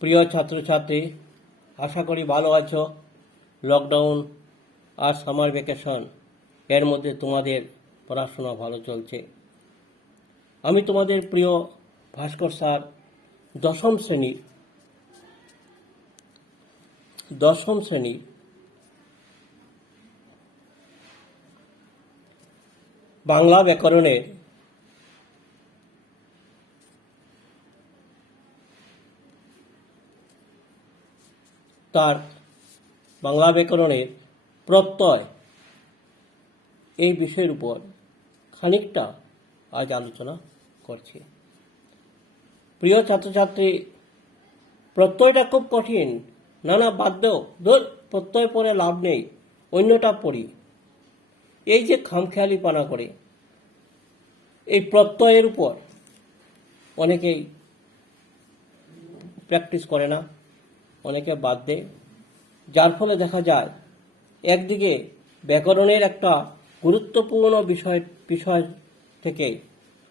প্রিয় ছাত্রছাত্রী, আশা করি ভালো আছো। লকডাউন আর সামার ভ্যাকেশন এর মধ্যে তোমাদের পড়াশোনা ভালো চলছে। আমি তোমাদের প্রিয় ভাস্কর স্যার, দশম শ্রেণী বাংলা ব্যাকরণের বাংলা ব্যাকরণের প্রত্যয় এই বিষয়ের উপর খানিকটা আজ আলোচনা করছি। প্রিয় ছাত্রছাত্রী, প্রত্যয়টা খুব কঠিন। না বাদ দাও, প্রত্যয় পড়ে লাভ নেই, অন্যটা পড়ি। এই যে খামখেয়ালিপানা করে এই প্রত্যয়ের উপর অনেকেই প্র্যাকটিস করে না, অনেকে বাদ দেয়, যার ফলে দেখা যায় একদিকে ব্যাকরণের একটা গুরুত্বপূর্ণ বিষয় থেকে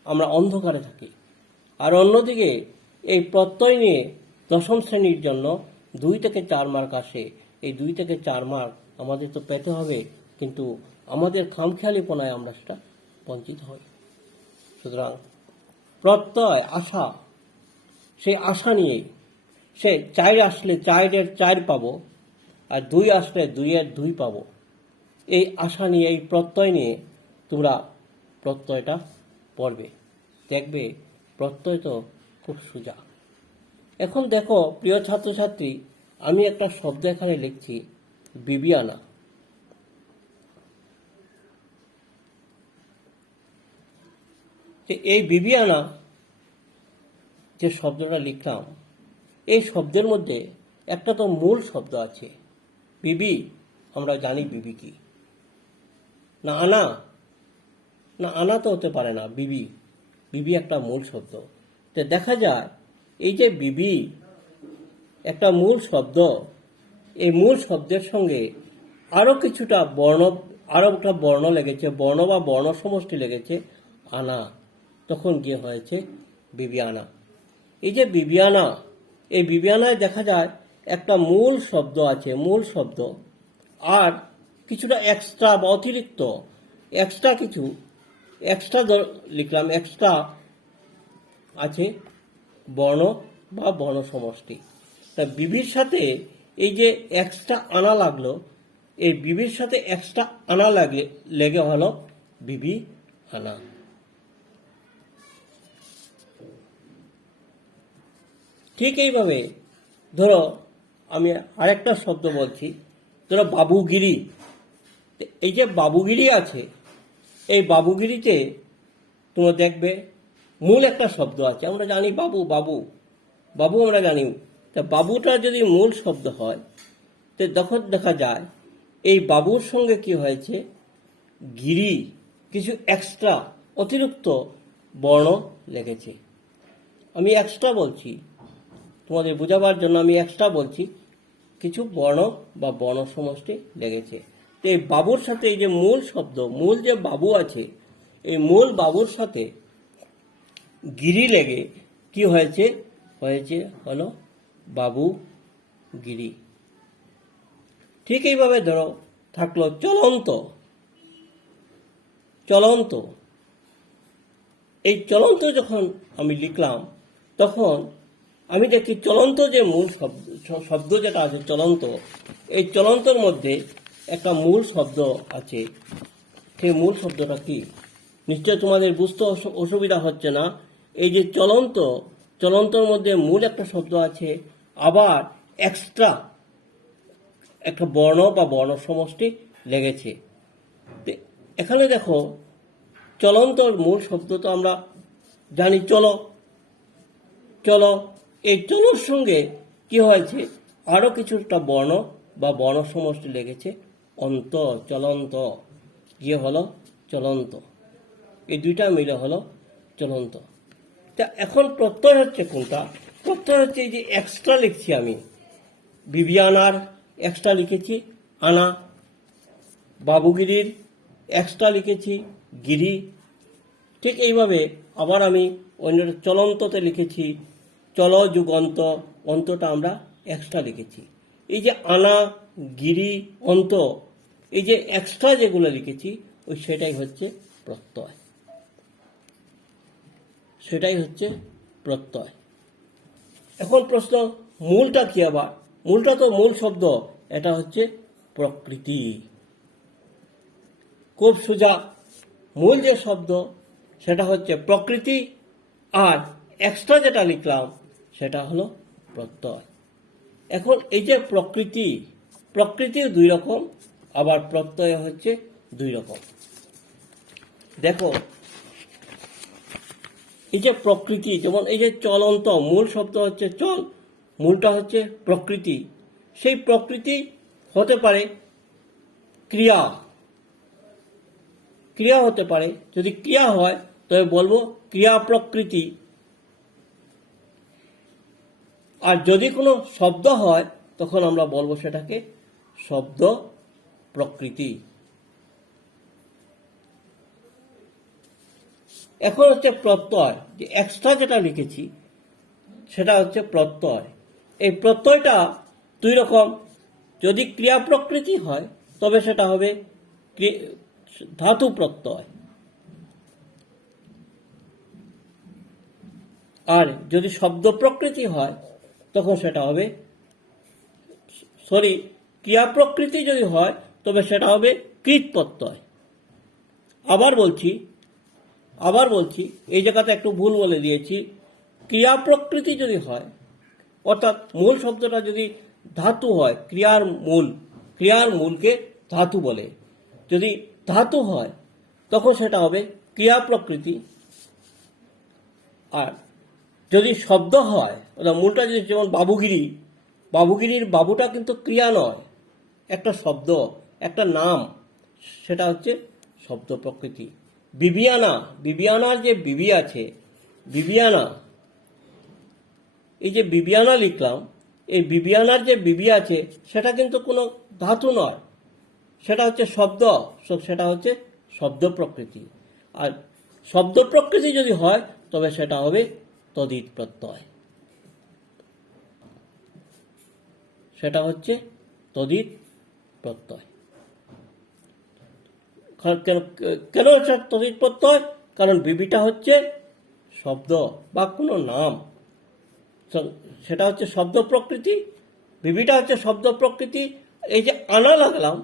আমরা অন্ধকারে থাকি, আর অন্যদিকে এই প্রত্যয় নিয়ে দশম শ্রেণীর জন্য 2 থেকে 4 মার্ক আসে। এই 2 থেকে 4 মার্ক আমাদের তো পেতে হবে, কিন্তু আমাদের খামখেয়ালিপনায় আমরা সেটা বঞ্চিত হই। সুতরাং প্রত্যয় আশা, সেই আশা নিয়ে সে 4 আসলে 4-এর 4 পাবো, আর 2 আসলে 2-এর 2 পাবো। এই আশা নিয়ে, এই প্রত্যয় নিয়ে তোমরা প্রত্যয়টা পড়বে, দেখবে প্রত্যয় তো খুব সোজা। এখন দেখো প্রিয় ছাত্রছাত্রী, আমি একটা শব্দ এখানে লিখছি, বিবিয়ানা। এই বিবিয়ানা যে শব্দটা লিখলাম, এই শব্দের মধ্যে একটা তো মূল শব্দ আছে, বিবি। আমরা জানি বিবি কি। না আনা তো হতে পারে না। বিবি একটা মূল শব্দ। তো দেখা যায় এই যে বিবি একটা মূল শব্দ, এই মূল শব্দের সঙ্গে আরো একটা বর্ণ লেগেছে, বর্ণ বা বর্ণ সমষ্টি লেগেছে আনা, তখন গিয়ে হয়েছে বিবিয়ানা। এই যে বিবিয়ানা, এই বিবিয়ানায় দেখা যায় একটা মূল শব্দ আছে, মূল শব্দ, আর কিছুটা এক্সট্রা বা অতিরিক্ত এক্সট্রা লিখলাম, এক্সট্রা আছে বর্ণ বা বর্ণ সমষ্টি। তা বিবির সাথে এই যে এক্সট্রা আনা লাগলো, এই বিবির সাথে এক্সট্রা আনা লেগে হলো বিবি আনা। ঠিক এইভাবে ধরো আমি আরেকটা শব্দ বলছি, ধরো বাবুগিরি। এই যে বাবুগিরি আছে, এই বাবুগিরিতে তোমরা দেখবে মূল একটা শব্দ আছে। আমরা জানি বাবু আমরা জানি। তা বাবুটা যদি মূল শব্দ হয়, তো তখন দেখা যায় এই বাবুর সঙ্গে কি হয়েছে, গিরি, কিছু এক্সট্রা অতিরিক্ত বর্ণ লেগেছে। আমি এক্সট্রা বলছি, তোমাদের বোঝাবার জন্য আমি এক্সট্রা বলছি, কিছু বর্ণ বা বর্ণ সমষ্টি লেগেছে। তো এই বাবুর সাথে এই যে মূল শব্দ, মূল যে বাবু আছে, এই মূল বাবুর সাথে গিরি লেগে কি হয়েছে হলো বাবু গিরি। ঠিক এইভাবে ধরো থাকলো চলন্ত। এই চলন্ত যখন আমি লিখলাম, তখন আমি দেখি চলন্ত যে মূল শব্দ যেটা আছে চলন্ত, এই চলন্তর মধ্যে একটা মূল শব্দ আছে। সেই মূল শব্দটা কি? নিশ্চয় তোমাদের বুঝতে অসুবিধা হচ্ছে না। এই যে চলন্তর মধ্যে মূল একটা শব্দ আছে, আবার এক্সট্রা একটা বর্ণ বা বর্ণ সমষ্টি লেগেছে। এখানে দেখো চলন্তর মূল শব্দ তো আমরা জানি চলো। এই চলোর সঙ্গে কি হয়েছে, আরো কিছুটা বর্ণ বা বর্ণ সমষ্টি লেগেছে, চলন্ত গিয়ে হলো চলন্ত। এই দুইটা মিলে হলো চলন্ত। তা এখন প্রত্যয় হচ্ছে কোনটা? প্রত্যয় হচ্ছে এই যে এক্সট্রা লিখছি আমি, বিবিয়ানার এক্সট্রা লিখেছি আনা, বাবুগিরির এক্সট্রা লিখেছি গিরি। ঠিক এইভাবে আবার আমি অন্য চলন্ততে লিখেছি চল যুগন্ত, অন্তটা আমরা এক্সট্রা লিখেছি। এই যে আনা, গিরি, অন্ত, এই যে এক্সট্রা যেগুলো লিখেছি ওই সেটাই হচ্ছে প্রত্যয়, সেটাই হচ্ছে প্রত্যয়। এখন প্রশ্ন, মূলটা কি আবার? মূলটা তো মূল শব্দ, এটা হচ্ছে প্রকৃতি। খুব সোজা, মূল যে শব্দ সেটা হচ্ছে প্রকৃতি, আর এক্সট্রা যেটা লিখলাম সেটা হলো প্রত্যয়। এখন এই যে প্রকৃতি, প্রকৃতিও দুই রকম, আবার প্রত্যয় হচ্ছে দুই রকম। দেখো, এই যে প্রকৃতি, যেমন এই যে চলন্ত, মূল শব্দ হচ্ছে চল, মূলটা হচ্ছে প্রকৃতি। সেই প্রকৃতি হতে পারে ক্রিয়া, ক্রিয়া হতে পারে। যদি ক্রিয়া হয় তবে বলবো ক্রিয়া প্রকৃতি। আর যদি কোনো শব্দ হয় তখন আমরা বলবো সেটাকে শব্দ প্রকৃতি। এখন হচ্ছে প্রত্যয়, যে এক্সট্রা যেটা লিখেছি সেটা হচ্ছে প্রত্যয়। এই প্রত্যয়টা দুই রকম। যদি ক্রিয়া প্রকৃতি হয় তবে সেটা হবে ধাতু প্রত্যয়, আর যদি শব্দ প্রকৃতি হয় তখন সেটা হবে ক্রিয়া প্রকৃতি যদি হয় তবে সেটা হবে কৃত প্রত্যয়। আবার বলছি, এই জায়গাতে একটু ভুল বলে দিয়েছি। ক্রিয়া প্রকৃতি যদি হয়, অর্থাৎ মূল শব্দটা যদি ধাতু হয়, ক্রিয়ার মূলকে ধাতু বলে। যদি ধাতু হয় তখন সেটা হবে ক্রিয়া প্রকৃতি। আর যদি শব্দ হয়, অর্থাৎ মূলটা যদি, যেমন বাবুগিরি, বাবুগিরির বাবুটা কিন্তু ক্রিয়া নয়, একটা শব্দ, একটা নাম, সেটা হচ্ছে শব্দ প্রকৃতি। বিবিয়ানার যে বিবি আছে, বিবিয়ানা, এই যে বিবিয়ানা লিখলাম, এই বিবিয়ানার যে বিবি আছে সেটা কিন্তু কোনো ধাতু নয়, সেটা হচ্ছে শব্দ, সেটা হচ্ছে শব্দ প্রকৃতি। আর শব্দ প্রকৃতি যদি হয় তবে সেটা হবে তদিত প্রত্যয়, সেটা হচ্ছে তদিত প্রত্যয়। কেন তদিত প্রত্যয়? কারণ বিবিটা হচ্ছে শব্দ বা কোনো নাম, সেটা হচ্ছে শব্দ প্রকৃতি, বিবিটা হচ্ছে শব্দ প্রকৃতি। এই যে আনা লাগলাম,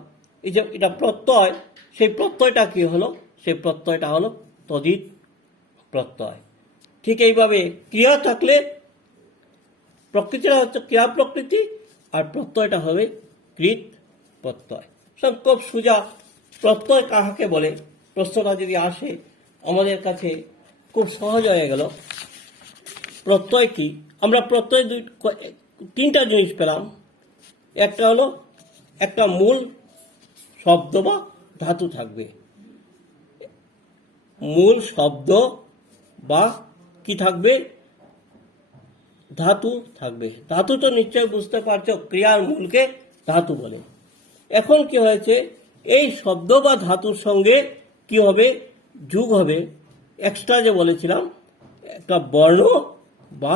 এই যে এটা প্রত্যয়, সেই প্রত্যয়টা কি হলো? সেই প্রত্যয়টা হলো তদিত প্রত্যয়। ঠিক এইভাবে ক্রিয়া থাকলে প্রকৃতিটা হচ্ছে ক্রিয়া প্রকৃতি, আর প্রত্যয়টা হবে কৃত প্রত্যয়। খুব সোজা। প্রত্যয় কাহাকে বলে প্রশ্নটা যদি আসে আমাদের কাছে খুব সহজ হয়ে গেল। প্রত্যয় কি? আমরা প্রত্যয় তিনটা জিনিস পেলাম। একটা হলো একটা মূল শব্দ বা ধাতু থাকবে, মূল শব্দ বা কি থাকবে? ধাতু থাকবে। ধাতু তো নিশ্চয় বুঝতে পারছো, ক্রিয়ার মূলকে ধাতু বলে। এখন কি হয়েছে, এই শব্দ বা ধাতুর সঙ্গে কি হবে? যোগ হবে এক্সট্রা, যে বলেছিলাম, একটা বর্ণ বা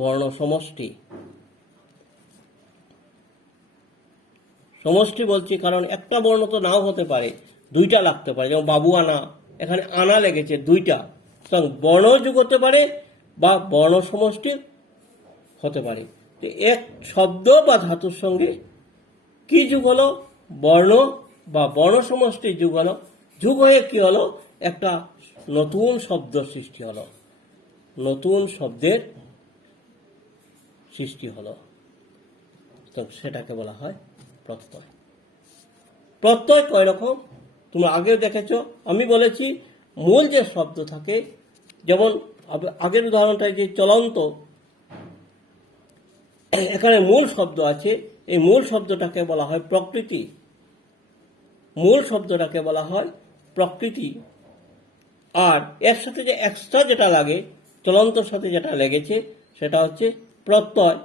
বর্ণ সমষ্টি। সমষ্টি বলছি কারণ একটা বর্ণ তো নাও হতে পারে, দুইটা লাগতে পারে। যেমন বাবু আনা, এখানে আনা লেগেছে দুইটা, বর্ণ যোগ হতে পারে বা বর্ণ সমষ্টি হতে পারে। এক শব্দ বা ধাতুর সঙ্গে কি যুগ হলো? বর্ণ বা বর্ণ সমষ্টির যুগ হলো। যুগ হয়ে কি হলো? একটা নতুন শব্দ সৃষ্টি হলো, নতুন শব্দের সৃষ্টি হলো। তো সেটাকে বলা হয় প্রত্যয়। প্রত্যয় কয় রকম তোমরা আগেও দেখেছ। আমি বলেছি মূল যে শব্দ থাকে, যেমন আগের উদাহরণটায় যে চলন্ত, এখানে মূল শব্দ আছে, এই মূল শব্দটাকে বলা হয় প্রকৃতি। মূল শব্দটাকে বলা হয় প্রকৃতি। আর এর সাথে যে এক্সট্রা যেটা লাগে, চলন্তর সাথে যেটা লেগেছে, সেটা হচ্ছে প্রত্যয়,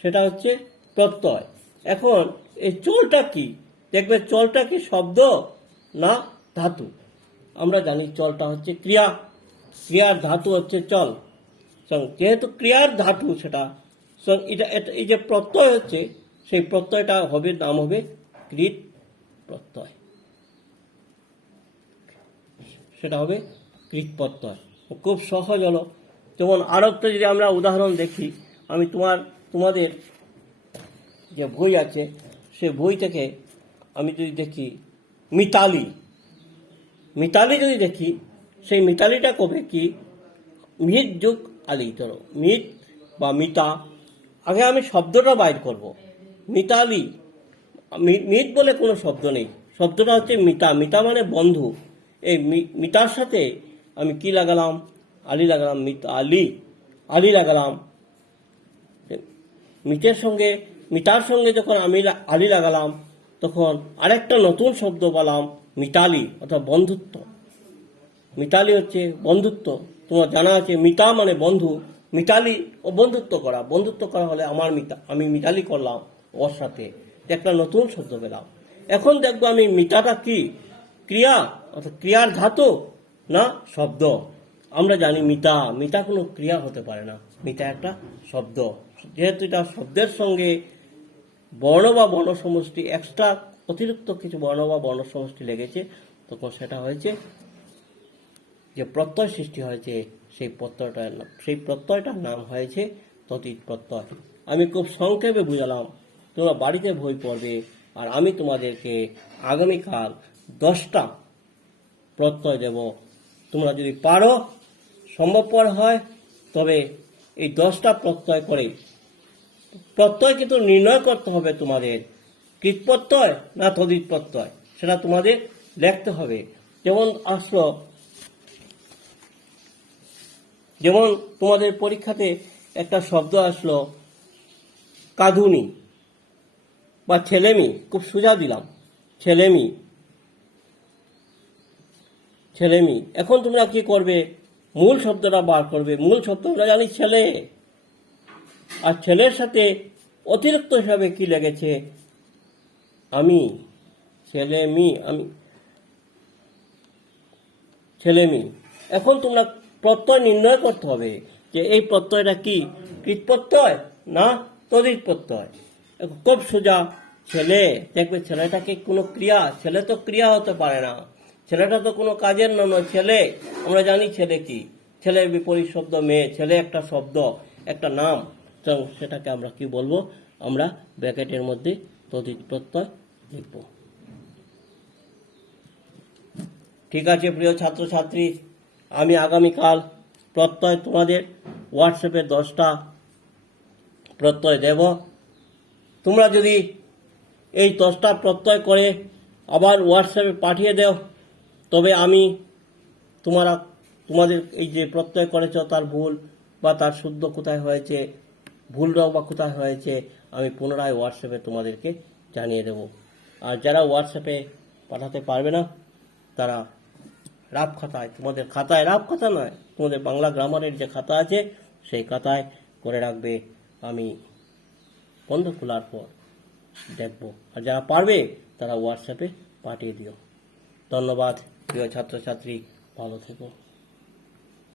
সেটা হচ্ছে প্রত্যয়। এখন এই চলটা কি? দেখবে চলটা কি শব্দ না ধাতু? আমরা জানি চলটা হচ্ছে ক্রিয়া, ক্রিয়ার ধাতু হচ্ছে চল। যেহেতু ক্রিয়ার ধাতু সেটা, এই যে প্রত্যয় হচ্ছে, সেই প্রত্যয়টা হবে, নাম হবে কৃত প্রত্যয়। সেটা হবে কৃত প্রত্যয়। খুব সহজ হলো। যেমন আরও একটা যদি আমরা উদাহরণ দেখি, আমি তোমাদের যে বই আছে সে বই থেকে আমি যদি দেখি মিতালি যদি দেখি, সেই মিতালিটা কবে কি মিত যোগ আলি, ধরো মিত বা মিতা, আগে আমি শব্দটা বাইর করব। মিতালি, মিত বলে কোনো শব্দ নেই, শব্দটা হচ্ছে মিতা। মিতা মানে বন্ধু। এই মিতার সাথে আমি কি লাগালাম, আলি লাগালাম, আলি লাগালাম। মিতার সঙ্গে যখন আমি আলি লাগালাম, তখন আরেকটা নতুন শব্দ বললাম মিতালি, অর্থাৎ বন্ধুত্ব। মিতালি হচ্ছে বন্ধুত্ব। তোমার জানা আছে মিতা মানে বন্ধু, মিতালি ও বন্ধুত্ব করা হলে আমি মিতালি করলাম ওর সাথে, একটা নতুন শব্দ পেলাম। এখন দেখবো আমি মিতাটা কি ক্রিয়া, অর্থাৎ ক্রিয়ার ধাতু না শব্দ। আমরা জানি মিতা কোনো ক্রিয়া হতে পারে না, মিতা একটা শব্দ। যেহেতু এটা শব্দের সঙ্গে বর্ণ বা বর্ণ সমষ্টি, এক্সট্রা অতিরিক্ত কিছু বর্ণ বা বর্ণ সমষ্টি লেগেছে, তখন সেটা হয়েছে যে প্রত্যয় সৃষ্টি হয়েছে, সেই প্রত্যয়টার নাম হয়েছে তদ্ধিত প্রত্যয়। আমি খুব সংক্ষেপে বুঝালাম, তোমরা বাড়িতে বই পড়বে। আর আমি তোমাদেরকে আগামীকাল 10টা প্রত্যয় দেব। তোমরা যদি পারো, সম্ভবপর হয়, তবে এই 10টা প্রত্যয় কিন্তু নির্ণয় করতে হবে তোমাদের, কৃত প্রত্যয় না তদ্ধিত প্রত্যয়, সেটা তোমাদের লিখতে হবে। যেমন তোমাদের পরীক্ষাতে একটা শব্দ আসলো কাঁধুনি বা ছেলেমি, খুব সোজা দিলাম, ছেলেমি। এখন তোমরা কি করবে, মূল শব্দটা বার করবে। মূল শব্দ আমরা জানি ছেলে, আর ছেলের সাথে অতিরিক্ত হিসাবে কি লেগেছে, আমি, ছেলেমি। এখন তোমরা প্রত্যয় নির্ণয় করতে হবে যে এই প্রত্যয়টা কি কৃত প্রত্যয় না তদ্ধিত প্রত্যয়। খুব সোজা, ছেলে। দেখবে ছেলেটাকে কোনো ক্রিয়া, ছেলে তো ক্রিয়া হতে পারে না, ছেলেটা তো কোনো কাজের নাম নয়। ছেলে, আমরা জানি ছেলে কি, ছেলের বিপরীত শব্দ মেয়ে। ছেলে একটা শব্দ, একটা নাম, সেটাকে আমরা কি বলবো, আমরা ব্র্যাকেটের মধ্যে তদ্ধিত প্রত্যয় লিখব। ঠিক আছে প্রিয় ছাত্রছাত্রী, আমি আগামীকাল প্রত্যয় তোমাদের হোয়াটসঅ্যাপে 10টা প্রত্যয় দেব। তোমরা যদি এই 10টা প্রত্যয় করে আবার হোয়াটসঅ্যাপে পাঠিয়ে দাও, তবে আমি তোমাদের এই যে প্রত্যয় করেছ তার ভুল বা তার শুদ্ধ কোথায় হয়েছে, ভুলটাও বা কোথায় হয়েছে, আমি পুনরায় হোয়াটসঅ্যাপে তোমাদেরকে জানিয়ে দেব। আর যারা হোয়াটসঅ্যাপে পাঠাতে পারবে না, তারা রাফ খাতায়, তোমাদের খাতায়, রাফ খাতা নয়, তোমাদের বাংলা গ্রামারের যে খাতা আছে সেই খাতায় করে রাখবে। আমি বন্ধ খোলার পর দেখব। আর যারা পারবে তারা হোয়াটসঅ্যাপে পাঠিয়ে দিও। ধন্যবাদ প্রিয় ছাত্রছাত্রী, ভালো থেকো।